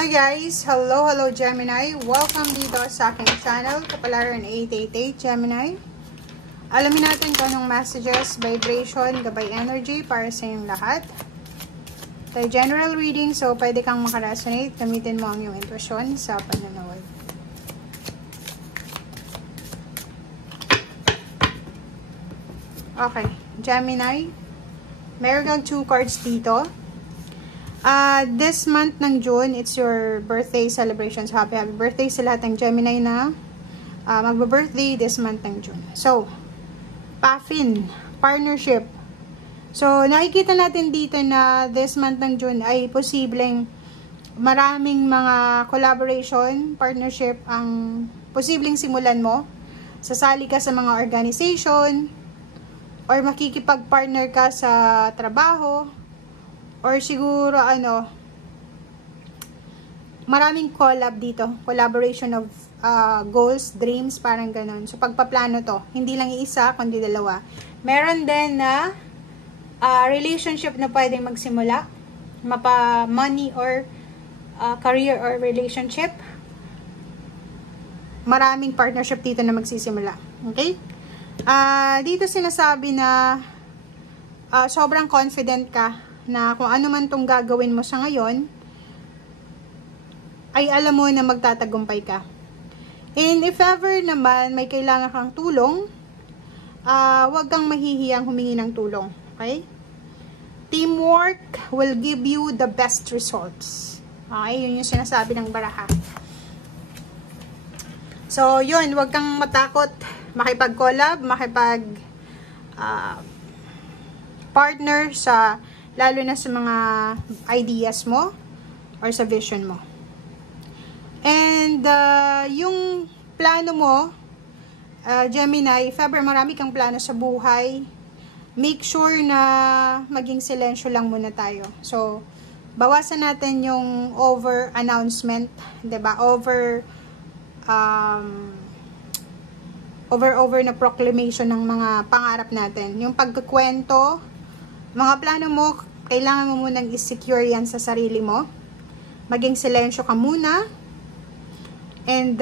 Hello guys! Hello Gemini! Welcome dito sa aking channel, Kapalaran 888 Gemini. Alamin natin kung anong messages, vibration, gabay energy para sa inyong lahat. Ito general reading, so pwede kang makaresonate. Gamitin mo ang iyong intuition sa pananood. Okay, Gemini. Meron kang 2 cards dito. This month ng June, it's your birthday celebrations. Happy birthday sa lahat ng Gemini na magba-birthday this month ng June. So, Puffin, partnership. So, nakikita natin dito na this month ng June ay posibleng maraming mga collaboration, partnership ang posibleng simulan mo. Sasali ka sa mga organization or makikipag-partner ka sa trabaho. Or siguro, maraming collab dito. Collaboration of goals, dreams, parang ganun. So, pagpaplano to. Hindi lang isa, kundi dalawa. Meron din na relationship na pwedeng magsimula. Money or career or relationship. Maraming partnership dito na magsisimula. Okay? Dito sinasabi na sobrang confident ka na kung ano man tong gagawin mo sa ngayon, ay alam mo na magtatagumpay ka. And if ever naman may kailangan kang tulong, huwag kang mahihiyang humingi ng tulong. Okay? Teamwork will give you the best results. Okay? Yun yung sinasabi ng baraha. So, yun. Huwag kang matakot makipag-collab, partner sa lalo na sa mga ideas mo or sa vision mo. And yung plano mo, Gemini, if ever marami kang plano sa buhay, make sure na maging silensyo lang muna tayo. So, bawasan natin yung over-announcement, diba? Over na proclamation ng mga pangarap natin. Yung pagkukwento, mga plano mo, kailangan mo munang i-secure yan sa sarili mo. Maging silensyo ka muna. And,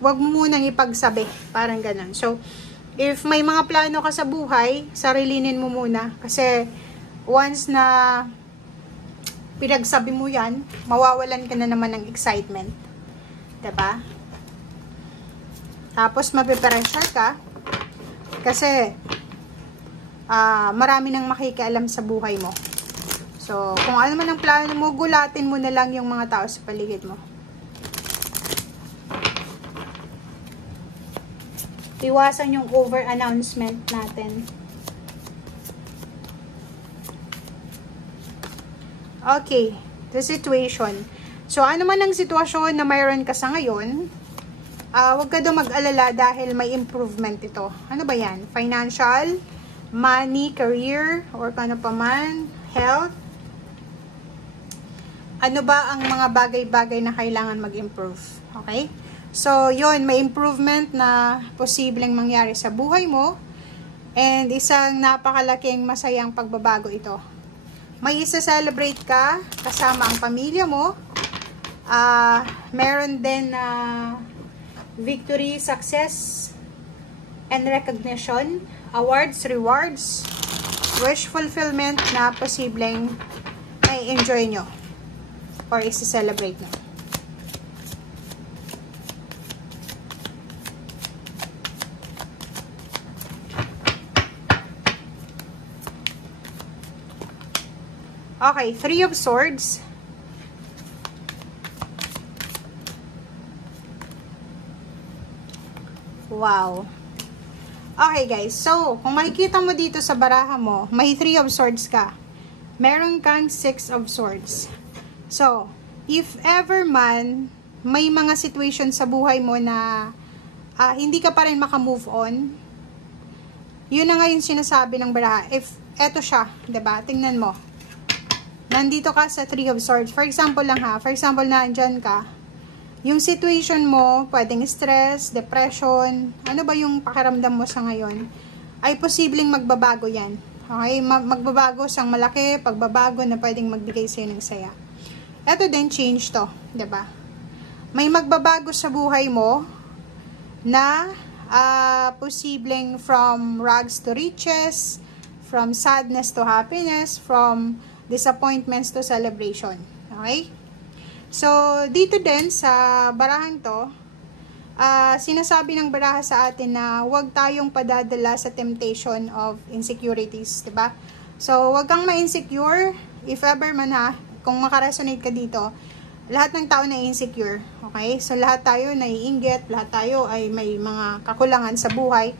wag mo munang ipagsabi. Parang ganun. So, if may mga plano ka sa buhay, sarilinin mo muna. Kasi, once na pinagsabi mo yan, mawawalan ka na naman ng excitement. Diba? Tapos, mapipressure ka. Kasi, marami nang makikialam sa buhay mo. So, kung ano man ang plano mo, gulatin mo na lang yung mga tao sa paligid mo. Iwasan yung over-announcement natin. Okay, the situation. So, ano man ang sitwasyon na mayroon ka sa ngayon, huwag ka daw mag-alala dahil may improvement ito. Ano ba yan? Financial, money, career, or paano pa man, health. Ano ba ang mga bagay-bagay na kailangan mag-improve? Okay? So, yun, may improvement na posibleng mangyari sa buhay mo. And isang napakalaking masayang pagbabago ito. May isa-celebrate ka kasama ang pamilya mo. Meron din victory, success, and recognition. Awards, rewards, wish fulfillment na posibleng may enjoy nyo or isi-celebrate nyo. Okay, 3 of Swords. Wow. Okay guys, so kung makikita mo dito sa baraha mo, may 3 of Swords ka. Meron kang 6 of Swords. So, if ever man, may mga situation sa buhay mo na hindi ka pa rin makamove on, yun na nga yung sinasabi ng baraha. If eto siya, diba? Tingnan mo. Nandito ka sa 3 of Swords. For example lang ha, for example na andyan ka, yung situation mo, pwedeng stress, depression, ano ba yung pakiramdam mo sa ngayon, ay posibleng magbabago yan. Okay? Magbabago siyang malaki, pagbabago na pwedeng magbigay sa'yo ng saya. Ito din, change to. 'Di ba? May magbabago sa buhay mo na posibleng from rags to riches, from sadness to happiness, from disappointments to celebration. Okay? So, dito din sa barahang to, sinasabi ng baraha sa atin na huwag tayong padadala sa temptation of insecurities, 'di ba? So, huwag kang ma-insecure if ever man kung makaresonate ka dito. Lahat ng tao na insecure, okay? So, lahat tayo naiinggit, lahat tayo ay may mga kakulangan sa buhay.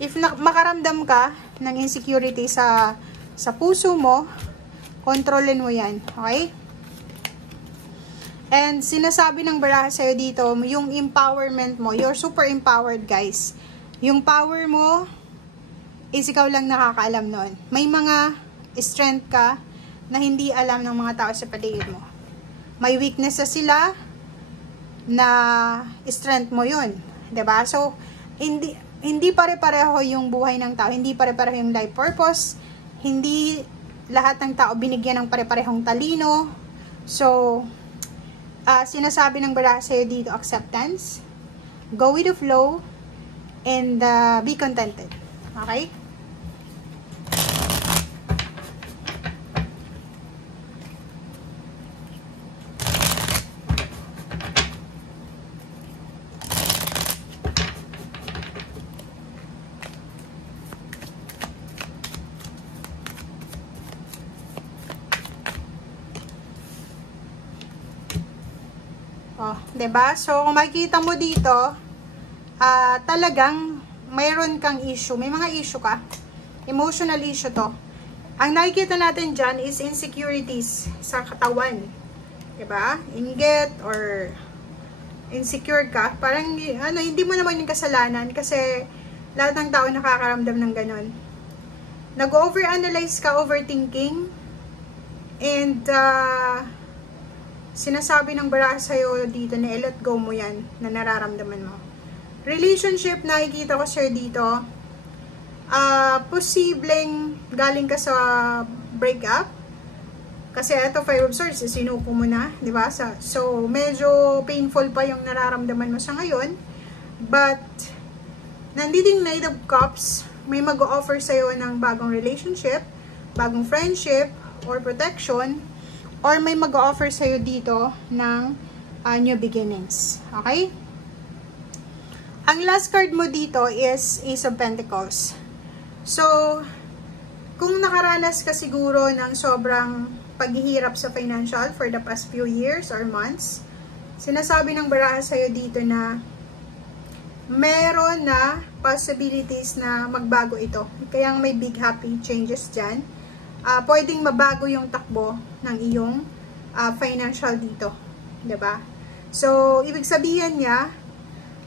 If makaramdam ka ng insecurity sa puso mo, kontrolin mo yan, okay? And sinasabi ng baraha sa'yo dito, yung empowerment mo, you're super empowered, guys. Yung power mo, is ikaw lang nakakaalam nun. May mga strength ka na hindi alam ng mga tao sa paligid mo. May weaknesses sila na strength mo yun. 'Di ba? So, hindi pare-pareho yung buhay ng tao. Hindi pare-pareho yung life purpose. Hindi lahat ng tao binigyan ng pare-parehong talino. So, sinasabi ng baraha sa'yo dito, acceptance, go with the flow, and be contented. Okay? Oh, 'di ba? So, kung makikita mo dito, talagang mayroon kang issue. May mga issue ka. Emotional issue to. Ang nakikita natin dyan is insecurities sa katawan. 'Di ba? Inggit or insecure ka. Parang, hindi mo naman yung kasalanan kasi lahat ng tao nakakaramdam ng ganun. Nag-overanalyze ka, overthinking, and, sinasabi ng baraha sa'yo dito na i-let go mo yan na nararamdaman mo. Relationship, nakikita ko sir dito, posibleng galing ka sa breakup. Kasi ito, Five of Swords, sinuko mo na, di ba? So, medyo painful pa yung nararamdaman mo sa ngayon. But, nandito yung Knight of Cups, may mag-o-offer sa'yo ng bagong relationship, bagong friendship, or protection, or may mag-offer sa'yo dito ng new beginnings. Okay? Ang last card mo dito is Ace of Pentacles. So, kung nakaranas ka siguro ng sobrang paghihirap sa financial for the past few years or months, sinasabi ng baraha sa'yo dito na meron na possibilities na magbago ito. Kaya may big happy changes dyan. Pwedeng mabago yung takbo ng iyong financial dito, 'di ba? So, ibig sabihin niya,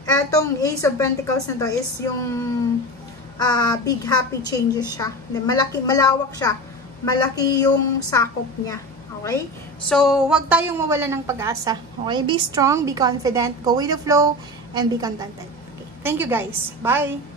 etong Ace of Pentacles na to is yung big happy changes siya. Malaki, malawak siya. Malaki yung sakop niya. Okay? So, wag tayong mawala ng pag-asa. Okay? Be strong, be confident, go with the flow, and be contented. Okay. Thank you guys. Bye!